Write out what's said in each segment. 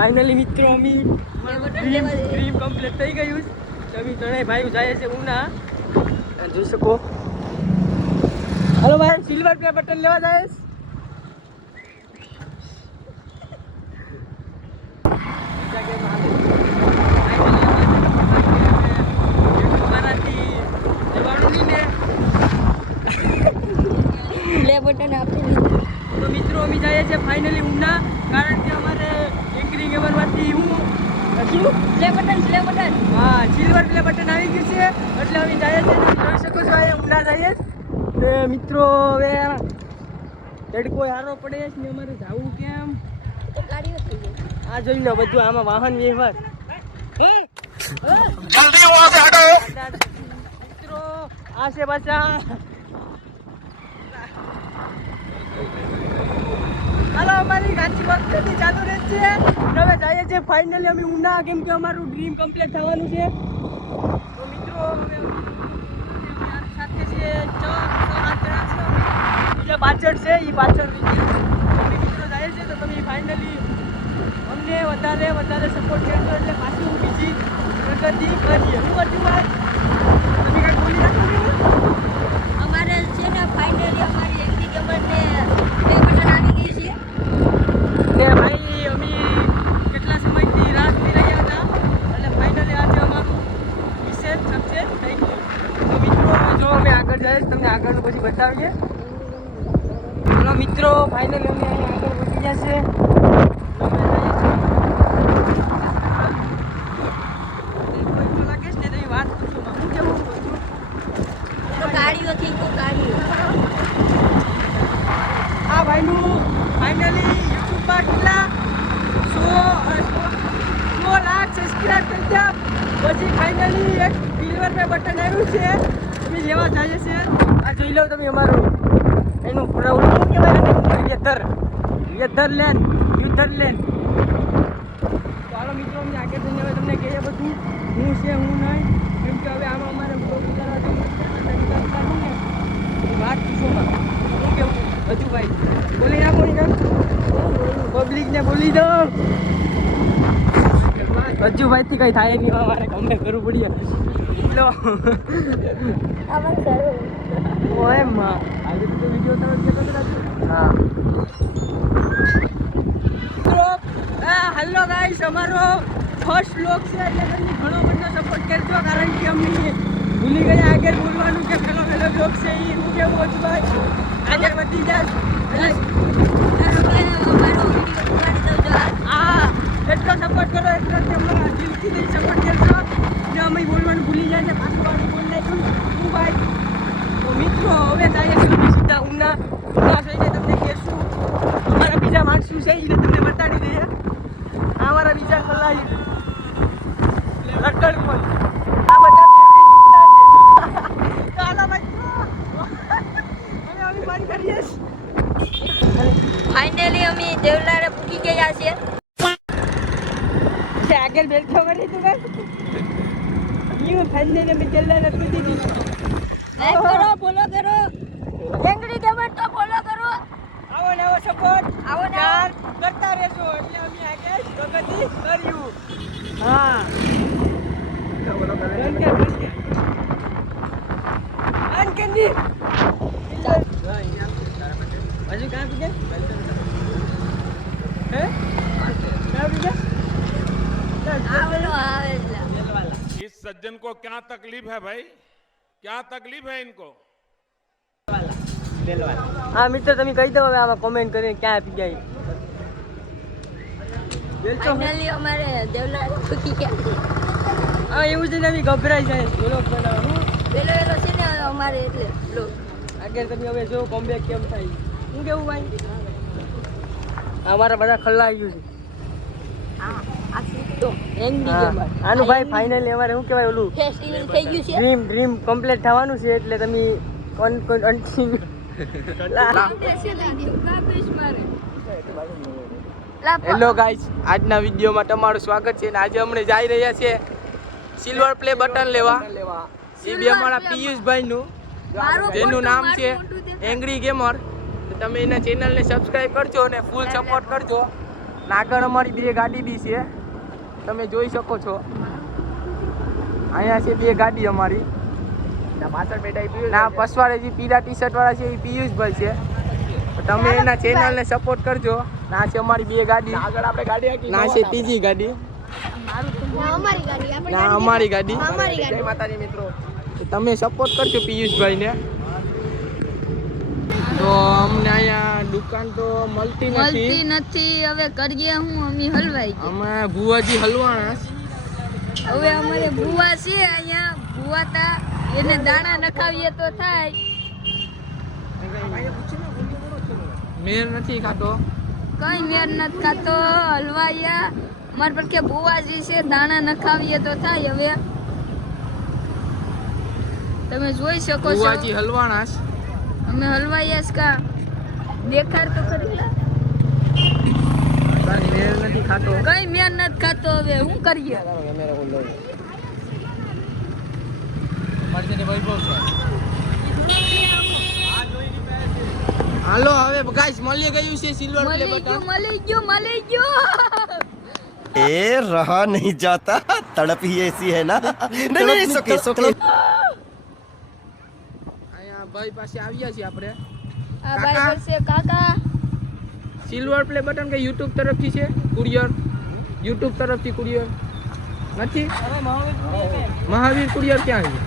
Finally મિત્રો અમે dream complete થઈ ગયું છે. અમે ત્રણેય ભાઈઓ જાય છે ઉના જોઈ શકો. હલો ભાઈ સિલ્વર પ્લે બટન લેવા જાય છે. બટન આપી તો મિત્રો અમે જઈએ છીએ ફાઇનલી ઉના, કારણ કે અમારે એંગરી ગેમરમાંથી હું પ્લે બટન હા સિલ્વર પ્લે બટન આવી ગયું છે એટલે અમે જઈએ છીએ. જોઈ શકો છો અહીંયા ઉના જઈએ તો મિત્રો હવે તડકો હારો પડે છે ને અમારે જવું કેમ ગાડીઓ થઈ ગઈ. આ જોઈ લો બધું આમાં વાહન વ્યવહાર. મિત્રો આ છે પાછા હાલો અમારી ગાડી વખતથી ચાલુ રહે છે. હવે જઈએ છીએ ફાઇનલી અમે ઉના, કેમ કે અમારું ડ્રીમ કમ્પ્લીટ થવાનું છે. તો મિત્રો હવે સાથે છે 6-7 જણા છે. બીજા પાછળ છે એ પાછળ મિત્રો જાય છે. તો તમે ફાઇનલી અમને વધારે સપોર્ટ કરશો એટલે પાછી હું બીજી પ્રગતિ કરીએ. શું કરશું ભાઈ તમે કાંઈ બોલી રાખો. અમારે છે ને ફાઇનલી અમારી એમની ગેમરને પ્લે બટન આવી ગઈ છે. ને ભાઈ અમે કેટલા સમયથી રાહ જોઈ રહ્યા હતા એટલે ફાઇનલી આજે અમારું વિશેષ સક્સેસ થઈ ગયું. તો મિત્રો જો અમે આગળ જઈએ તમને આગળનું પછી બતાવીએ. ચલો મિત્રો ફાઇનલી અમે અહીંયા આગળ વધી ગયા છે. ગાડીઓથી ગાડીઓ આ ભાઈનું ફાઇનલી યુટ્યુબમાં કેટલા 100 લાખ સબસ્ક્રાઇબ થઈ ગયા પછી ફાઇનલી એક સિલ્વર પે બટન આવ્યું છે. અમે લેવા જઈએ છીએ. આ જોઈ લો તમે અમારું એનું શું કહેવાય યુદ્ધર લેન. તો હાલો મિત્રો અમે આગળ જઈને હવે તમને કહીએ બધું હું છે હું નહીં, કેમ કે હવે આમાં અમારે બ્લોગ ઉતારવા જવું વાત પૂછોમાં શું કેવું હજુ ભાઈ બોલી ના બોલી પબ્લિકને બોલી દો. હજુભાઈથી કંઈ થાય નહીં, મારે ગમે કરવું પડીએ. લો ઓય માં આજે તો વિડીયો તમે કેતો હતો હા. હેલો ગાઈસ, અમારો ફર્સ્ટ વ્લોગ છે એટલે તમને ઘણો બધો સપોર્ટ કરજો, કારણ કે અમે ભૂલી ગયા આગળ બોલવાનું કે પેલો વ્લોગ છે એ હું કેવું હતું ભાઈ આગળ વધી જાય. હા એટલો સપોર્ટ કરો, એટલો તમારા દિલથી નહીં સપોર્ટ કરજો ને અમે બોલવાનું ભૂલી જાય ને પાછું પાછું બોલી નાખ્યું હું ભાઈ. તો મિત્રો હવે જાય સીધા ઉના જઈને તમને કહેશું અમારા બીજા માણસો છે એને તમને બતાડી દઈએ. અમારા બીજા કલાઈ લકડ પણ આ બધા ચાલો ભાઈ અમે બંધ કરીએ. ફાઇનલી અમે દેવલારે પૂકી ગયા છીએ. આગળ બેઠો કરી તું ફાઇનલી અમે દેવલારે પૂકી દીધું. ફોલો કરો એંગરી ગેમર તો ફોલો કરો. આવો નવો સપોર્ટ આવો ને કરતા રહેજો એટલે અમે આગળ પ્રગતિ કર્યું. હા હજુ ક્યાં પી इस सज्जन को क्या तकलीफ है भाई, क्या तकलीफ है इनको. હા મિત્ર તમે કહી દો હવે આમાં કોમેન્ટ કરીને ક્યાં આપી ગયા. ફાઇનલી અમારે દેવલારે પૂકી ગયા. હા એવું છે ને અમે ગભરાઈ જાય વ્લોગ બનાવવાનું. પેલો છે ને અમારે એટલે બ્લોગ આગળ તમે હવે જો કોમબેક કેમ થાય હું કેવું ભાઈ. અમારા બધા ખલ્લા આવી ગયું છે. આનું ભાઈ ફાઇનલી અમારે શું કહેવાય ઓલું ફેસ્ટિવલ થઈ ગયું છે. ડ્રીમ કમ્પ્લીટ થવાનું છે એટલે તમે હેલો ગાઈસ, આજના વિડીયોમાં તમારું સ્વાગત છે. આજે અમને જઈ રહ્યા છે સિલ્વર પ્લે બટન લેવા. એ બી અમારા પિયુષભાઈ નું જેનું નામ છે એંગરી ગેમર. તમે એના ચેનલને સબસ્ક્રાઇબ કરજો અને ફૂલ સપોર્ટ કરજો. અને આગળ અમારી 2 ગાડી બી છે, તમે જોઈ શકો છો. અહીંયા છે 2 ગાડી અમારી. પાછળ બેઠા ના પસવાડે જે પીળા ટી શર્ટ વાળા છે એ પિયુષભાઈ છે. તો તમે એના ચેનલને સપોર્ટ કરજો. ના છે અમારી 2 ગાડી. આગળ આપણે ગાડી હાકી ના છે ત્રીજી ગાડી. અમારી ગાડી ના અમારી ગાડી. જય માતાજી મિત્રો. તો તમે સપોર્ટ કરજો પિયુષભાઈને. તો અમને અહીંયા દુકાન તો મળતી નથી. હવે કરીએ હું અમે હલવાઈ ગયા. અમે ભુવાજી હલવાણા. હવે અમારે ભૂવા છે અહીંયા. ભૂવા તા એને દાણા નખાવીએ તો થાય. મેર નથી ખાતો. કઈ મેર નથી ખાતો. હલવાયા અમાર પર કે ભૂવાજી છે, દાણા નખાવીએ તો થાય. હવે તમે જોઈ શકો છો ભુવાજી હલવાણા. અમે હલવાયા છે. કા દેખાડ તો કરી લા. કઈ મેર નથી ખાતો. કઈ મેર નથી ખાતો. હવે શું કરીએ? હાલો હવે ગાઈસ મળી ગયું છે સિલ્વર પ્લે મળી બટન. મળી ગયું. ए रहा नहीं जाता तड़प ही ऐसी है ना नहीं सुके અહીંયા ભાઈ પાસે આવ્યા છીએ આપણે. આ ભાઈ બોલશે કાકા સિલ્વર પ્લે બટન કે YouTube તરફથી છે કુરિયર. YouTube તરફથી કુરિયર નથી. મહાવીર કુરિયર ક્યાં આવ્યું?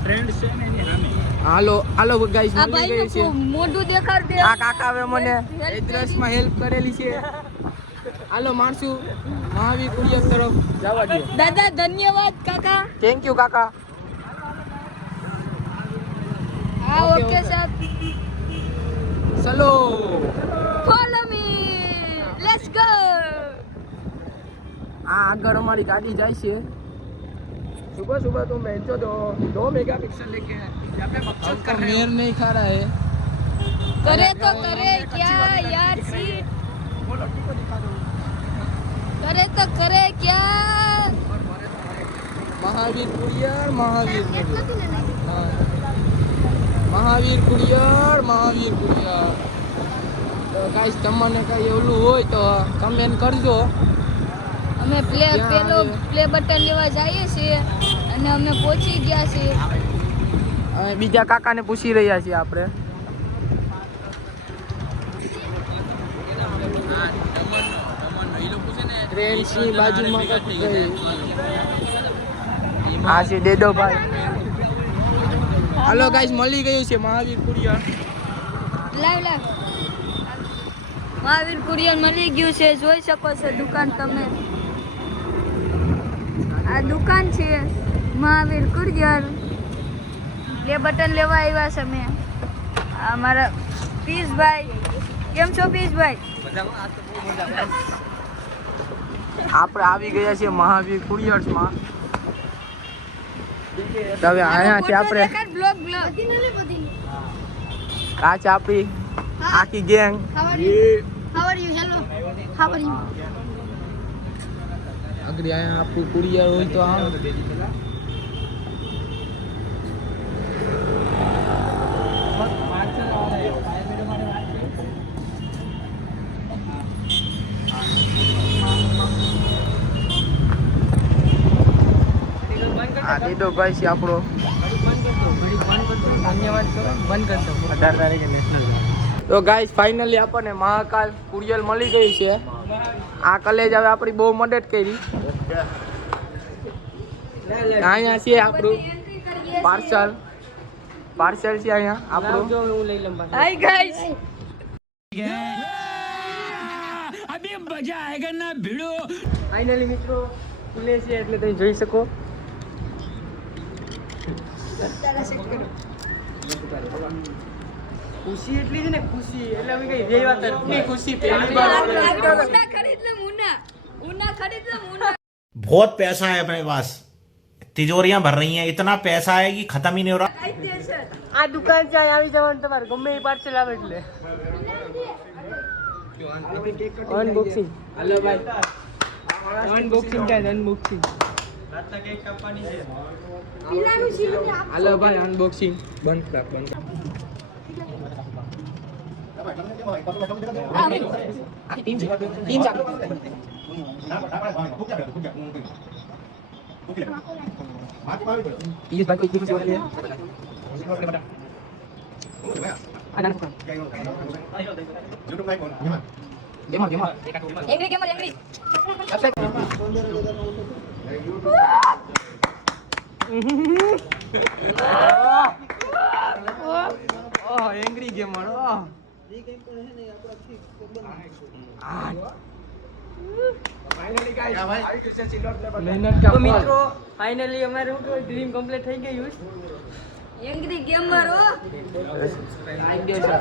ટ્રેન્ડ છે ને એની સામે. હાલો હાલો ગાઈસ આ મળી ગઈ છે. ભાઈ મોઢું દેખાડ દે. આ કાકા હવે મને એડ્રેસમાં હેલ્પ કરેલી છે. હાલો માણસું મહાવીર કુરિયર તરફ જવા દે. દાદા ધન્યવાદ કાકા. થેન્ક યુ કાકા. હા Okay, ઓકે okay. સાહેબ. ચલો ફોલો મી. Let's go. આ આગળ અમારી ગાડી જાય છે. सुबह सुबह तुम बेचो दो मेगापिक्सल लेके यहाँ पे मकसद कर रहे हो. मेर नहीं खा रहा है. करे तो करे क्या यार सीट. करे तो करे क्या. महावीर कुरियर महावीर कुरियर हाँ. Mahavir courier Mahavir courier. તો ગાઈસ તમને કઈ એવું હોય તો કમેન્ટ કરજો. અમે પેલો પ્લે બટન લેવા જઈએ છીએ અને અમે પહોંચી ગયા છીએ. હવે બીજા કાકાને પૂછી રહ્યા છીએ આપણે. ટ્રેન્ડની બાજુમાં કાંઈક ગઈ. આ છે દેદોભાઈ. હાલો ગાઈસ મળી ગયું છે મહાવીર કુરિયર. લાવ મહાવીર કુરિયર મળી ગયું છે. જોઈ શકો છો દુકાન તમે. આ દુકાન છે મહાવીર કુરિયર. પ્લે બટન લેવા આવ્યા છે અમે. આ મારા પીસભાઈ. કેમ છો પીસભાઈ? આપણે આવી ગયા છીએ મહાવીર કુરિયર્સમાં. હવે અહીંયા છે આપણે. બ્લોગ આ છે આપણી આખી ગેંગ. અગડી અહીંયા આપણું કુરિયર હોય તો આમ. આ દેદો ભાઈ છે આપણો. તો ગાઈસ ફાઇનલી આપણને મહાકાલ કુરિયર મળી ગઈ છે. આ કલેજ હવે આપણી બહુ મદદ કરી. અહીંયા છે આપણું પાર્સલ છે અહીંયા આપણું. Hi guys. અભી મજા આયેગા ના ભીડો. ફાઇનલી મિત્રો ખુલે છે એટલે તમે જોઈ શકો. ખુશી એટલી છે ને ખુશી એટલે અમે કઈ રેવા તરફની ખુશી પહેલી વાર ઉના ખરીદ લે મુના. बहुत पैसा है अपने पास तिजोरियां भर रही हैं इतना पैसा है कि खत्म ही नहीं हो रहा. આ દુકાન છે અહીં આવી જવાનું તમારે ગમે એ પાર્સલ આવે એટલે અનબોક્સિંગ. હાલો ભાઈ અનબોક્સિંગ થાય અનબોક્સિંગ. હાલો ભાઈ અનબોક્સિંગ બંધ કર. Angry gamer angry angry gamer તો મિત્રો ફાઇનલી અમારું ડ્રીમ કમ્પ્લીટ થઈ ગયું. એંગ્રી ગેમર હો કાયદેસર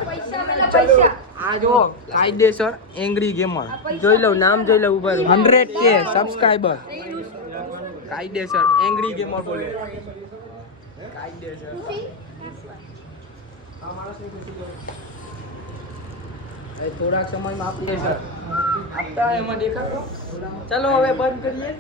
આ જો કાયદેસર એંગ્રી ગેમર જોઈ લઉં નામ જોઈ લઉં ઉપર 100K સબસ્ક્રાઇબર કાયદેસર એંગ્રી ગેમર બોલે કાયદેસર થોડાક સમયમાં આપીએ સર આપતા એમાં દેખાડો. ચલો હવે બંધ કરીએ.